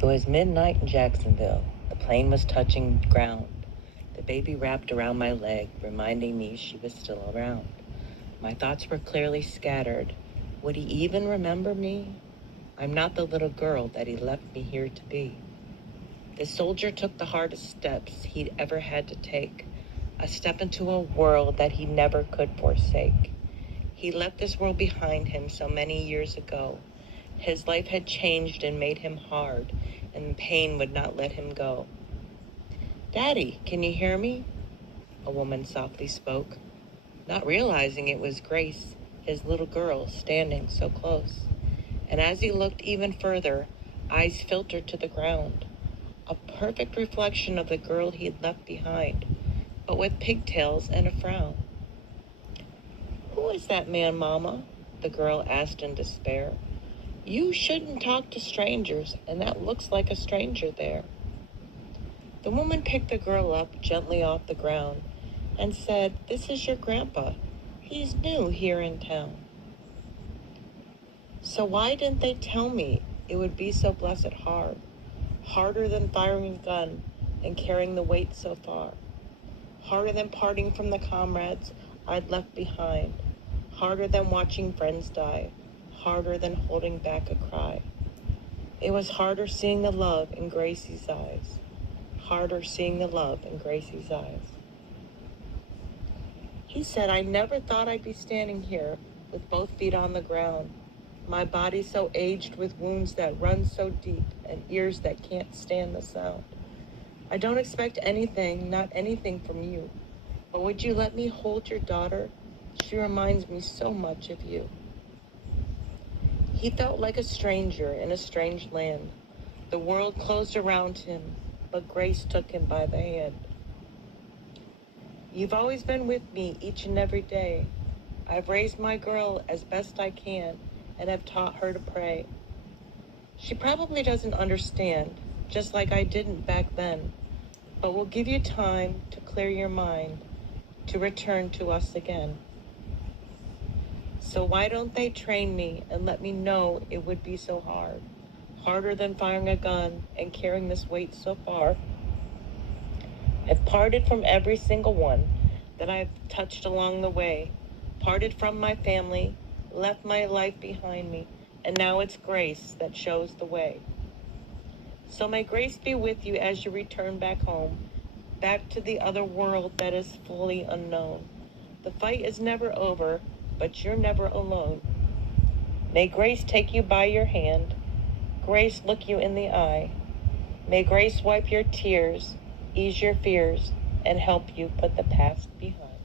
It was midnight in Jacksonville. The plane was touching ground. The baby wrapped around my leg, reminding me she was still around. My thoughts were clearly scattered. Would he even remember me? I'm not the little girl that he left me here to be. The soldier took the hardest steps he'd ever had to take, a step into a world that he never could forsake. He left this world behind him so many years ago. His life had changed and made him hard, and pain would not let him go. "Daddy, can you hear me?" A woman softly spoke, not realizing it was Grace, his little girl, standing so close. And as he looked even further, eyes filtered to the ground, a perfect reflection of the girl he'd left behind, but with pigtails and a frown. "Who is that man, Mama?" the girl asked in despair. "You shouldn't talk to strangers, and that looks like a stranger there." The woman picked the girl up gently off the ground and said, "This is your grandpa. He's new here in town." So why didn't they tell me it would be so blessed hard, harder than firing a gun and carrying the weight so far, harder than parting from the comrades I'd left behind, harder than watching friends die, harder than holding back a cry. It was harder seeing the love in Gracie's eyes, harder seeing the love in Gracie's eyes. He said, "I never thought I'd be standing here with both feet on the ground, my body so aged with wounds that run so deep and ears that can't stand the sound. I don't expect anything, not anything from you, but would you let me hold your daughter? She reminds me so much of you." He felt like a stranger in a strange land. The world closed around him, but Grace took him by the hand. "You've always been with me each and every day. I've raised my girl as best I can and have taught her to pray. She probably doesn't understand, just like I didn't back then, but we'll give you time to clear your mind, to return to us again. So why don't they train me and let me know it would be so hard, harder than firing a gun and carrying this weight so far? I've parted from every single one that I've touched along the way, parted from my family, left my life behind me, and now it's Grace that shows the way. So may Grace be with you as you return back home, back to the other world that is fully unknown. The fight is never over, but you're never alone. May Grace take you by your hand, Grace look you in the eye. May Grace wipe your tears, ease your fears, and help you put the past behind.